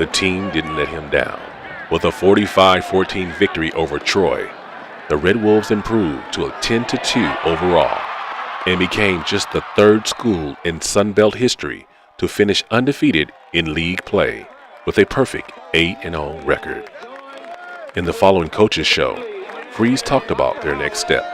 the team didn't let him down. With a 45-14 victory over Troy, the Red Wolves improved to a 10-2 overall and became just the third school in Sun Belt history to finish undefeated in league play with a perfect 8-0 record. In the following coaches show, Freeze talked about their next step.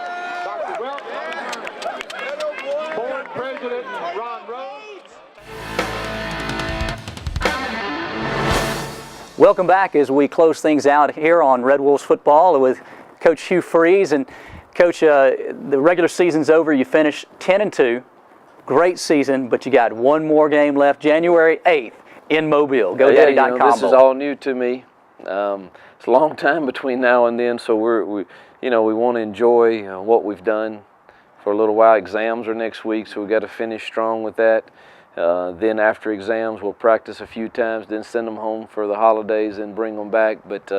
Welcome back as we close things out here on Red Wolves football with Coach Hugh Freeze. And Coach, the regular season's over. You finished 10-2. Great season, but you got one more game left, January 8th in Mobile. GoDaddy.com. This is all new to me. It's a long time between now and then, so we want to enjoy what we've done for a little while. Exams are next week, so we've got to finish strong with that. Then after exams, we'll practice a few times, then send them home for the holidays and bring them back. But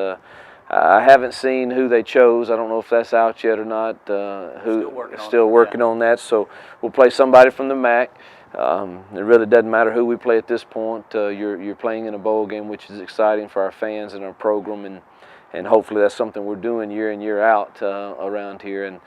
I haven't seen who they chose. I don't know if that's out yet or not. Still working on that. So we'll play somebody from the MAC. It really doesn't matter who we play at this point. You're playing in a bowl game, which is exciting for our fans and our program, and hopefully that's something we're doing year in, year out around here. And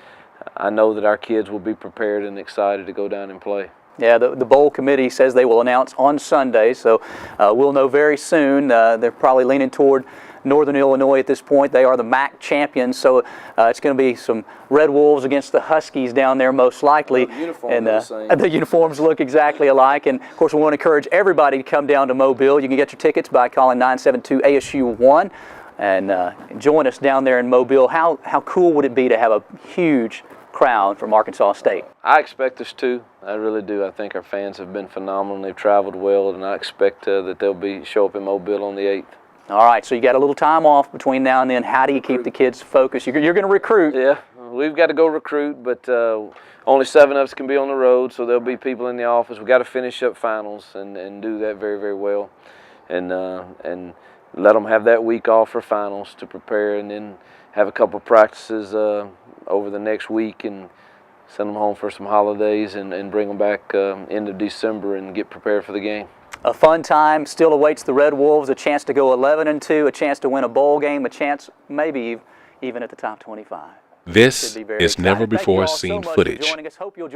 I know that our kids will be prepared and excited to go down and play. Yeah, the bowl committee says they will announce on Sunday, so we'll know very soon. They're probably leaning toward Northern Illinois at this point. They are the MAC champions, so it's going to be some Red Wolves against the Huskies down there most likely. The uniforms look exactly alike. And of course, we want to encourage everybody to come down to Mobile. You can get your tickets by calling 972-ASU-1 and join us down there in Mobile. How cool would it be to have a huge crowd from Arkansas State? I expect us to. I really do. I think our fans have been phenomenal. They've traveled well, and I expect that they'll show up in Mobile on the 8th. All right, so you got a little time off between now and then. How do you keep the kids focused? You're going to recruit. Yeah, we've got to go recruit, but only 7 of us can be on the road, so there'll be people in the office. We've got to finish up finals and do that very, very well, and let them have that week off for finals to prepare, and then have a couple practices over the next week and send them home for some holidays and bring them back end of December and get prepared for the game. A fun time still awaits the Red Wolves, a chance to go 11-2, a chance to win a bowl game, a chance maybe even at the top 25. This is never-before-seen footage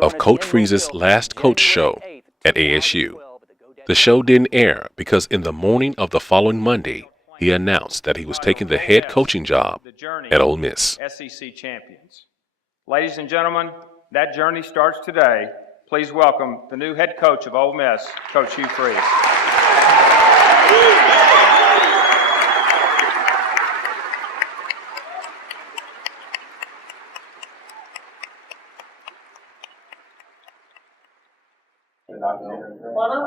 of Coach Freeze's last coach show at ASU. The show didn't air because in the morning of the following Monday, he announced that he was taking the head coaching job at Ole Miss. SEC champions. Ladies and gentlemen, that journey starts today. Please welcome the new head coach of Ole Miss, Coach Hugh Freeze.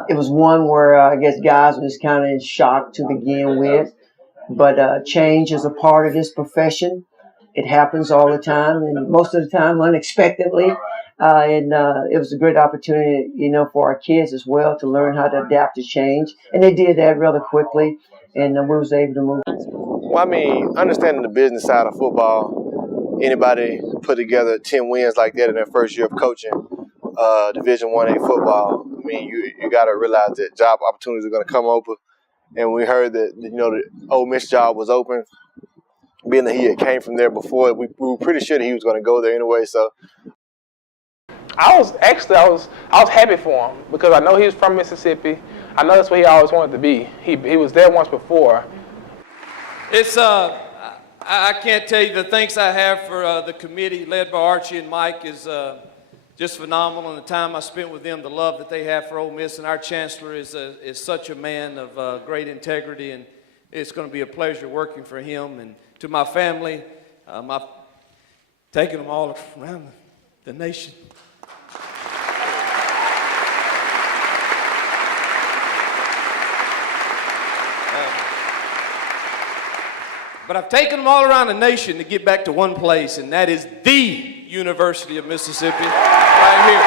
It was one where I guess guys were just kind of in shock to begin with. But change is a part of this profession. It happens all the time, and most of the time unexpectedly. And it was a great opportunity, for our kids as well to learn how to adapt to change. And they did that rather quickly, and we was able to move. Well, I mean, understanding the business side of football, anybody put together 10 wins like that in their first year of coaching Division 1A football, I mean, you got to realize that job opportunities are going to come open. And we heard that, the Ole Miss job was open. Being that he had came from there before, we were pretty sure that he was going to go there anyway. So, I was happy for him because I know he was from Mississippi. I know that's where he always wanted to be. He was there once before. It's I can't tell you the thanks I have for the committee led by Archie and Mike is just phenomenal, and the time I spent with them, the love that they have for Ole Miss, and our chancellor is such a man of great integrity, and it's going to be a pleasure working for him. And to my family, I've taken them all around the nation. But I've taken them all around the nation to get back to one place, and that is the University of Mississippi, right here.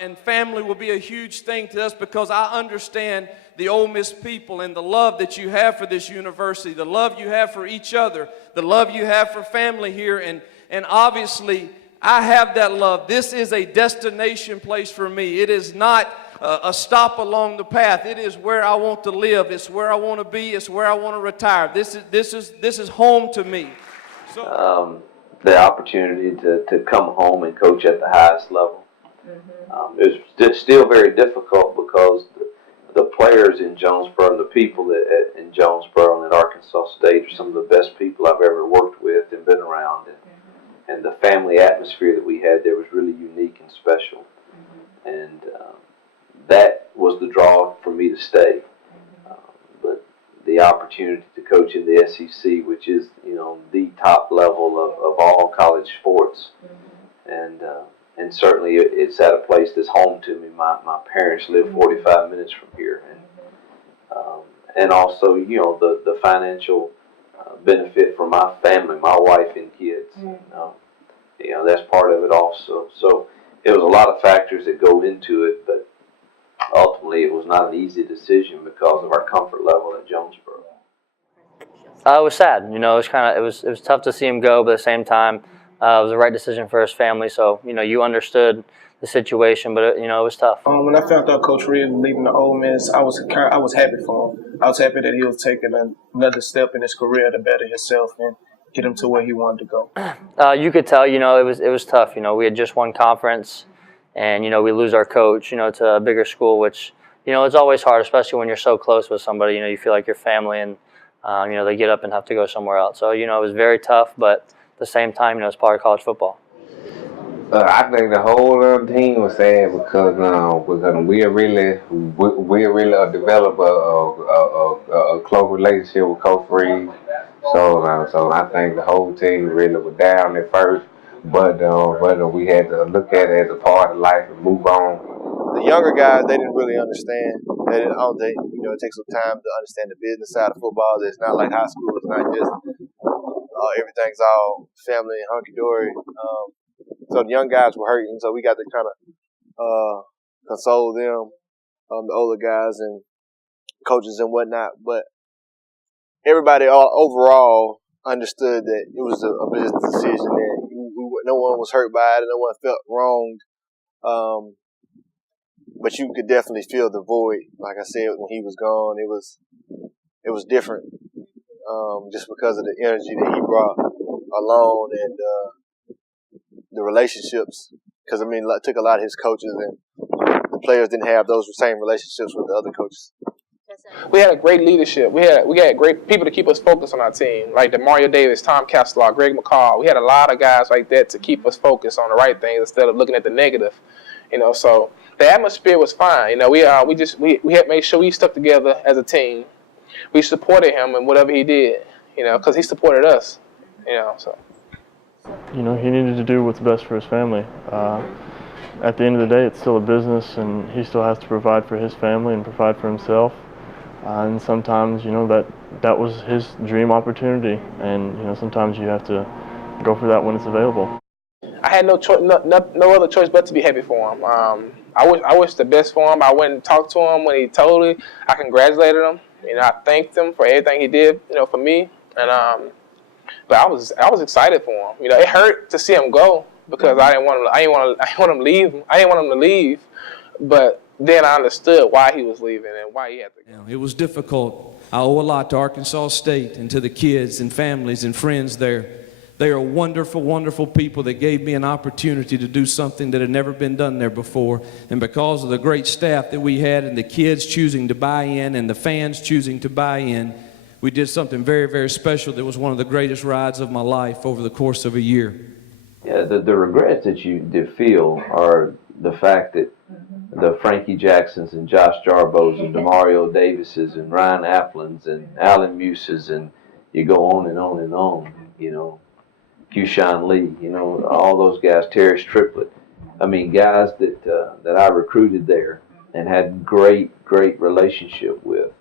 And family will be a huge thing to us because I understand the Ole Miss people and the love that you have for this university, the love you have for each other, the love you have for family here, and obviously I have that love. This is a destination place for me. It is not a stop along the path. It is where I want to live. It's where I want to be. It's where I want to retire. This is home to me. So, the opportunity to come home and coach at the highest level. It was still very difficult because the players in Jonesboro and the people in Jonesboro and at Arkansas State are some of the best people I've ever worked with and been around. And the family atmosphere that we had there was really unique and special. And that was the draw for me to stay. But the opportunity to coach in the SEC, which is, the top level of all college sports, and certainly it's at a place that's home to me. My parents live 45 minutes from here, and also the financial benefit for my family, my wife and kids. That's part of it also. So it was a lot of factors that go into it, but ultimately it was not an easy decision because of our comfort level at Jonesboro. It was sad. It was tough to see him go, but at the same time, it was the right decision for his family. So you understood the situation, but it was tough. When I found out Coach Reed was leaving the Ole Miss, I was happy for him. I was happy that he was taking another step in his career to better himself and get him to where he wanted to go. You could tell, it was tough. We had just won conference, and we lose our coach, to a bigger school, which it's always hard, especially when you're so close with somebody. You feel like your family, and they get up and have to go somewhere else. So it was very tough, but at the same time, it's part of college football. I think the whole team was sad because we really developed a close relationship with Coach Reed. So I think the whole team really was down at first, but we had to look at it as a part of life and move on. The younger guys, they didn't really understand. It takes some time to understand the business side of football. It's not like high school. It's not just everything's all family and hunky-dory. So the young guys were hurting, so we got to kind of console them, the older guys and coaches and whatnot. But everybody overall understood that it was a business decision, and no one was hurt by it, and no one felt wronged. But you could definitely feel the void. Like I said, when he was gone, it was different, just because of the energy that he brought alone and the relationships. Because it took a lot of his coaches, and the players didn't have those same relationships with the other coaches. We had a great leadership. We had great people to keep us focused on our team, like Demario Davis, Tom Castle, Greg McCall. We had a lot of guys like that to keep us focused on the right things instead of looking at the negative. So the atmosphere was fine. We had made sure we stuck together as a team. We supported him in whatever he did, because he supported us, So. He needed to do what's best for his family. At the end of the day, it's still a business, and he still has to provide for his family and provide for himself. And sometimes, that was his dream opportunity, and sometimes you have to go for that when it's available. I had no other choice but to be happy for him. I wish the best for him. I went and talked to him when he told me. I congratulated him. I thanked him for everything he did, for me. And but I was excited for him. It hurt to see him go because I didn't want him to leave. But then I understood why he was leaving and why he had to go. It was difficult. I owe a lot to Arkansas State and to the kids and families and friends there. They are wonderful, wonderful people that gave me an opportunity to do something that had never been done there before. And because of the great staff that we had and the kids choosing to buy in and the fans choosing to buy in, we did something very, very special that was one of the greatest rides of my life over the course of a year. Yeah, the regrets that you did feel are the fact that the Frankie Jacksons and Josh Jarbos and Demario Davises and Ryan Applins and Alan Muses, and you go on and on and on, Keyshawn Lee, all those guys, Terrence Triplett. Guys that I recruited there and had great relationship with.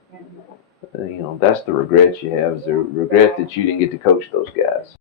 That's the regret you have, is the regret that you didn't get to coach those guys.